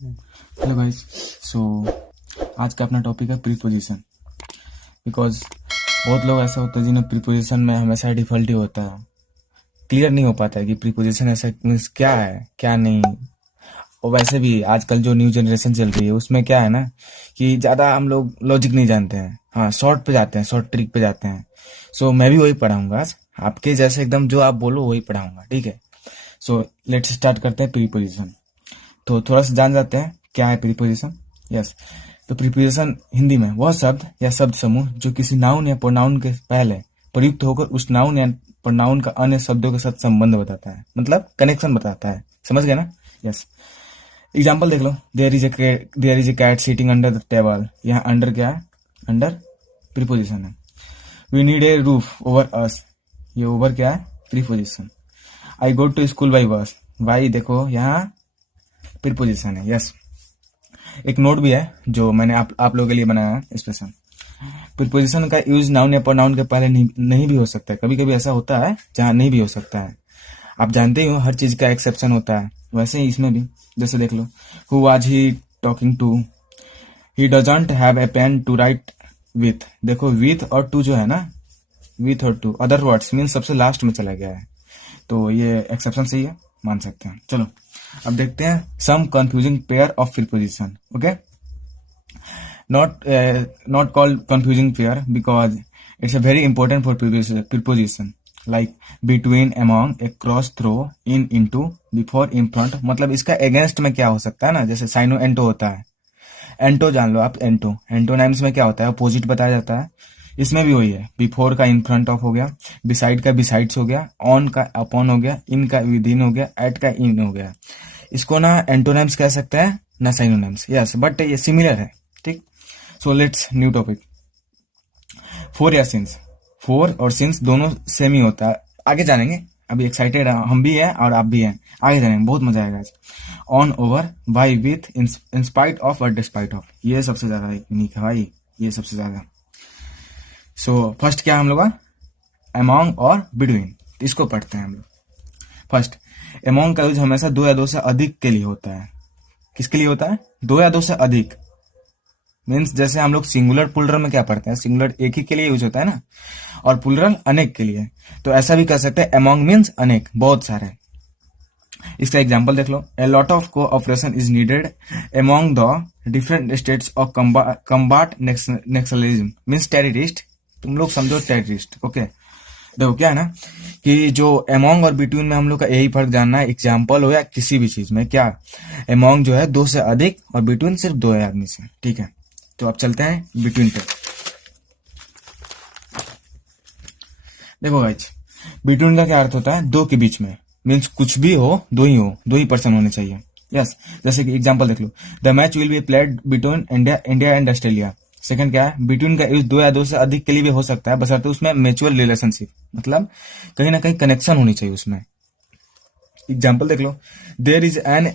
Hello guys. सो आज का अपना टॉपिक है प्रीपोजिशन। बिकॉज बहुत लोग ऐसा होता है जिन्हें प्रीपोजिशन में हमेशा डिफिकल्टी होता है, क्लियर नहीं हो पाता है कि प्रीपोजिशन ऐसा मीन्स क्या है क्या नहीं। और वैसे भी आजकल जो न्यू जनरेशन चल रही है उसमें क्या है ना कि ज़्यादा हम लोग लॉजिक नहीं जानते हैं, हाँ शॉर्ट पे जाते हैं, शॉर्ट ट्रिक पे जाते हैं। सो मैं भी वही पढ़ाऊंगा आज, आपके जैसे एकदम जो आप बोलो वही पढ़ाऊंगा, ठीक है। सो लेट्स स्टार्ट करते हैं प्रीपोजिशन। तो थोड़ा सा जान जाते हैं क्या है प्रीपोजिशन। यस, तो प्रीपोजिशन हिंदी में वह शब्द या शब्द समूह जो किसी नाउन या प्रोनाउन के पहले प्रयुक्त होकर उस नाउन या प्रोनाउन का अन्य शब्दों के साथ संबंध बताता है, मतलब कनेक्शन बताता है। समझ गए ना? यस। एग्जाम्पल देख लो, there is a cat sitting under the table. यहाँ अंडर क्या है? अंडर प्रीपोजिशन है। We need a roof over us, ये ओवर क्या है? Preposition. I go to school by bus, by देखो यहाँ प्रीपोजिशन है। यस। एक नोट भी है जो मैंने आप लोगों के लिए बनाया है स्पेशल। प्रीपोजिशन का यूज नाउन या प्रोनाउन के पहले नहीं भी हो सकता है, कभी कभी ऐसा होता है जहां नहीं भी हो सकता है। आप जानते ही हो हर चीज का एक्सेप्शन होता है, वैसे ही इसमें भी। जैसे देख लो, who was he talking to, he doesn't have a pen to write with. देखो विथ और टू जो है ना, विथ और टू अदर वर्ड्स मीन सबसे लास्ट में चला गया है, तो ये एक्सेप्शन सही है, मान सकते हैं। चलो अब देखते हैं some confusing pair of preposition. Okay, not called confusing pair because it's a very important for preposition like between, among, across, through, in, into, before, in front। मतलब इसका अगेंस्ट में क्या हो सकता है ना, जैसे साइनो एंटो होता है। एंटो जान लो आप, एंटो एंटोनाइम्स में क्या होता है? अपोजिट बताया जाता है। इसमें भी वही है, बिफोर का इन फ्रंट ऑफ हो गया, बिसाइड का बिसाइड्स हो गया, ऑन का अपॉन हो गया, इन का विद इन हो गया, एट का इन हो गया। इसको ना एंटोनाइम्स कह सकते हैं ना साइनोनाइम्स। यस, बट ये सिमिलर है, ठीक। So let's new topic, four या सिंस। फोर और सिंस दोनों सेम ही होता है, आगे जानेंगे। अभी एक्साइटेड हम भी हैं और आप भी हैं, आगे जानेंगे, बहुत मजा आएगा आज। On, over, by, with, in spite of और डिस्पाइट ऑफ, ये सबसे ज्यादा यूनिक है भाई, ये सबसे ज्यादा। सो फर्स्ट क्या हम लोग का? अमॉन्ग और बिटवीन, इसको पढ़ते हैं हम लोग। फर्स्ट, अमॉन्ग का यूज हमेशा दो या दो से अधिक के लिए होता है। किसके लिए होता है? दो या दो से अधिक मीन्स जैसे हम लोग सिंगुलर प्लुरल में क्या पढ़ते हैं, सिंगुलर एक ही के लिए यूज होता है ना, और प्लुरल अनेक के लिए। तो ऐसा भी कर सकते हैं, अमॉन्ग मीन्स अनेक, बहुत सारे। इसका एग्जांपल देख लो, a lot of cooperation is needed among the different states of combat naxalism means terrorist. तुम लोग समझो टेररिस्ट, ओके। देखो क्या है ना कि जो अमॉन्ग और बिटवीन में हम लोग का यही फर्क जानना है, एग्जाम्पल हो या किसी भी चीज में। क्या अमॉन्ग जो है दो से अधिक और बिटवीन सिर्फ दो आदमी से, ठीक है। तो अब चलते हैं बिटवीन पे। देखो गाइस, बिटवीन का क्या अर्थ होता है? दो के बीच में, मीन्स कुछ भी हो, दो ही पर्सन होने चाहिए। यस, जैसे कि एग्जांपल देख लो, the match will be played between India and Australia. Second क्या है? बिटवीन का यूज दो या दो से अधिक के लिए भी हो सकता है, बशर्ते उसमें म्यूचुअल रिलेशनशिप, मतलब कहीं ना कहीं कनेक्शन होनी चाहिए उसमें। एग्जाम्पल देख लो, there is an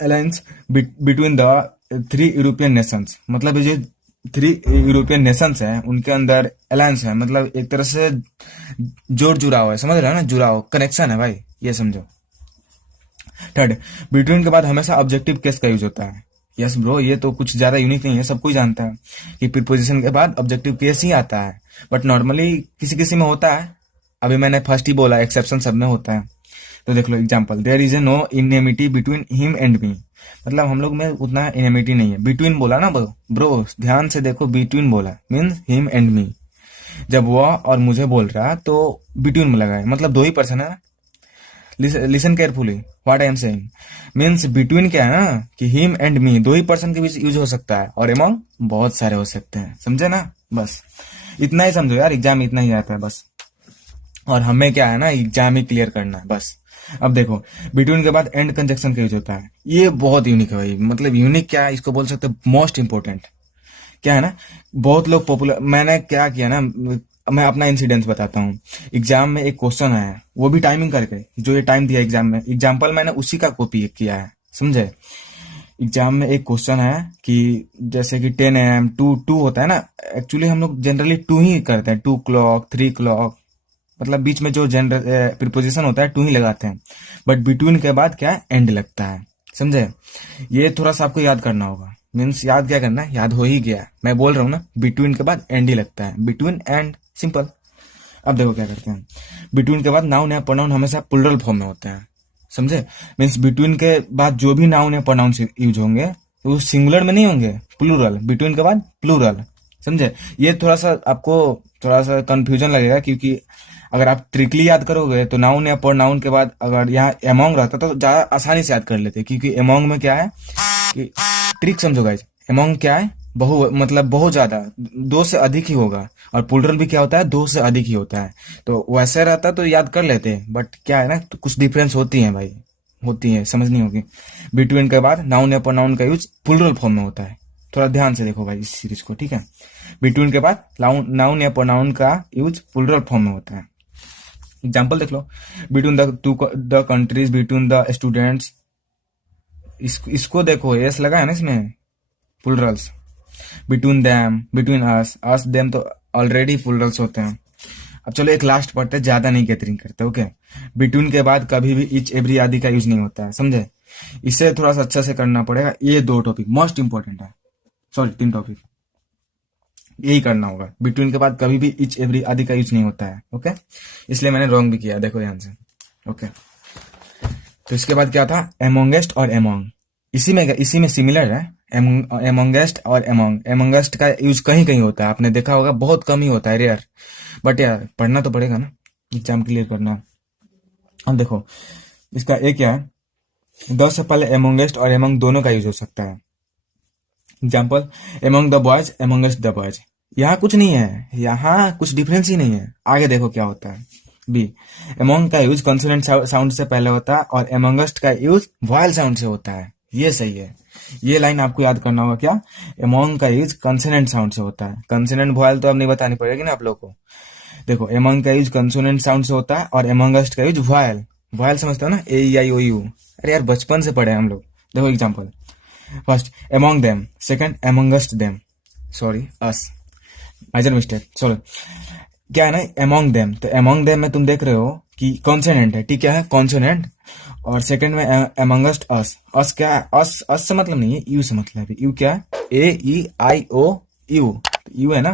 alliance between the three European nations. मतलब ये जो थ्री यूरोपियन नेशंस है उनके अंदर अलायंस है, मतलब एक तरह से जोड़ जुड़ाव है, समझ रहे हो ना, जुड़ाव, कनेक्शन है भाई, ये समझो। थर्ड, बिटवीन के बाद हमेशा ऑब्जेक्टिव केस का यूज होता है। यस ब्रो, ये तो कुछ ज्यादा यूनिक नहीं है, सब कोई जानता है कि प्रीपोजिशन के बाद ऑब्जेक्टिव केस ही आता है, बट नॉर्मली किसी किसी में होता है। अभी मैंने फर्स्ट ही बोला, एक्सेप्शन सब में होता है। तो देख लो example, there is a no enmity between him and me. मतलब हम लोग में उतना इनेमिटी नहीं है। बिटवीन बोला ना ब्रो, ध्यान से देखो, बिटवीन बोला मीन्स हिम एंड मी। जब वह और मुझे बोल रहा तो बिटवीन में लगा है, मतलब दो ही पर्सन है। Listen carefully what I am saying, means between क्या है ना कि हिम एंड मी, दो ही पर्सन के बीच यूज हो सकता है, और एमंग बहुत सारे हो सकते हैं, समझे ना। बस इतना ही समझो यार, एग्जाम इतना ही आता है बस, और हमें क्या है ना, एग्जाम ही क्लियर करना है बस। अब देखो, बिटवीन के बाद एंड कंजक्शन का यूज होता है, ये बहुत यूनिक है भाई। मतलब यूनिक क्या है, इसको बोल सकते हैं मोस्ट इंपोर्टेंट। क्या है ना, बहुत लोग पॉपुलर, मैंने क्या किया ना, मैं अपना इंसिडेंस बताता हूँ। एग्जाम में एक क्वेश्चन आया, वो भी टाइमिंग करके, जो ये टाइम दिया एग्जाम में, एग्जाम्पल मैंने उसी का कॉपी किया है, समझे। एग्जाम में एक क्वेश्चन है कि जैसे कि 10 AM टू टू होता है ना, एक्चुअली हम लोग जनरली टू ही करते हैं, 2 o'clock 3 o'clock, मतलब बीच में जो जनरल प्रीपोजिशन होता है टू ही लगाते हैं, बट बिटवीन के बाद क्या एंड लगता है, समझे? ये थोड़ा सा आपको याद करना होगा। मीन्स याद क्या करना है, याद हो ही गया, मैं बोल रहा हूँ ना, बिटवीन के बाद एंड ही लगता है, बिटवीन एंड, सिंपल। अब देखो क्या करते हैं, बिटवीन के बाद नाउन या प्रोनाउन हमेशा प्लूरल फॉर्म में होते हैं, समझे? मीन्स बिटवीन के बाद जो भी नाउन या प्रोनाउन यूज होंगे वो सिंगुलर में नहीं होंगे, प्लूरल, बिटवीन के बाद प्लूरल, समझे? ये थोड़ा सा आपको थोड़ा सा कंफ्यूजन लगेगा, क्योंकि अगर आप ट्रिकली याद करोगे तो नाउन या प्रोनाउन के बाद अगर यहाँ एमोंग रहता तो ज्यादा आसानी से याद कर लेते, क्योंकि एमोंग में क्या है कि ट्रिक समझो गाइस, एमोंग क्या है, बहु मतलब बहुत ज्यादा, दो से अधिक ही होगा, और प्लूरल भी क्या होता है, दो से अधिक ही होता है। तो वैसे रहता तो याद कर लेते, बट क्या है ना, तो कुछ डिफरेंस होती है भाई, होती है, समझनी होगी। बिटवीन के बाद नाउन या प्रोनाउन का यूज प्लूरल फॉर्म में होता है, थोड़ा ध्यान से देखो भाई इस सीरीज को, ठीक है? बिटवीन के बाद नाउन या प्रोनाउन का यूज प्लूरल फॉर्म में होता है। एग्जाम्पल देख लो, between the countries, between the students, इसको देखो, एस लगा है ना इसमें, plurals. Between them, between us them तो ऑलरेडी प्लूरल्स होते हैं। अब चलो एक लास्ट पढ़ते हैं, ज्यादा नहीं गैदरिंग करते, ओके? बिटवीन के बाद कभी भी इच एवरी आदि का यूज नहीं होता है, समझे? इसे थोड़ा सा अच्छा से करना पड़ेगा। ये 2 टॉपिक मोस्ट इंपॉर्टेंट है, सॉरी 3 टॉपिक, यही करना होगा। बिटवीन के बाद कभी भी इच एवरी आदि का यूज नहीं होता है, ओके? इसलिए मैंने रॉन्ग भी किया, देखो ध्यान से, ओके? तो इसके बाद क्या था, एमोंगेस्ट और एमोंग, इसी में सिमिलर है, एमोंगेस्ट और एमोंग। एमोंगेस्ट का यूज कहीं कहीं होता है, आपने देखा होगा, बहुत कम ही होता है, रेयर, बट यार पढ़ना तो पड़ेगा ना, एग्जाम क्लियर करना है। अब देखो इसका एक क्या है, द से पहले एमोंगेस्ट और एमोंग दोनों का यूज हो सकता है। Example, among the boys, amongst the boys. यहाँ कुछ नहीं है, यहाँ कुछ डिफरेंस ही नहीं है। आगे देखो क्या होता है, बी, एमोंग का यूज कॉन्सोनेंट साउंड से पहले होता है और एमोंगेस्ट का यूज वॉयल साउंड से होता है। ये सही है, ये लाइन आपको याद करना होगा। क्या, एमोंग का यूज कंसोनेंट साउंड से होता है। कंसोनेंट वॉयल तो अब नहीं बतानी पड़ेगी ना आप लोग को। देखो, एमोंग का यूज कंसोनेंट साउंड से होता है और एमोंगेस्ट का यूज वॉयल, वॉयल समझते हो ना, ए ई आई ओ यू। अरे यार बचपन से पढ़े हम लोग। देखो example, first among them, second amongst them, sorry us, major mistake, sorry. क्या है ना, एमोंग देम, तो एमोंग देम में तुम देख रहे हो कि कॉन्सोनेंट है, ठीक है, कॉन्सोनेंट। और सेकंड में एमोंगेस्ट अस, अस क्या है, अस से मतलब नहीं है, यू से मतलब है। यू क्या है, ए ई आई ओ यू, यू है ना,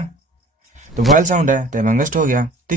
तो वॉयल साउंड है, तो एमोंगेस्ट हो गया।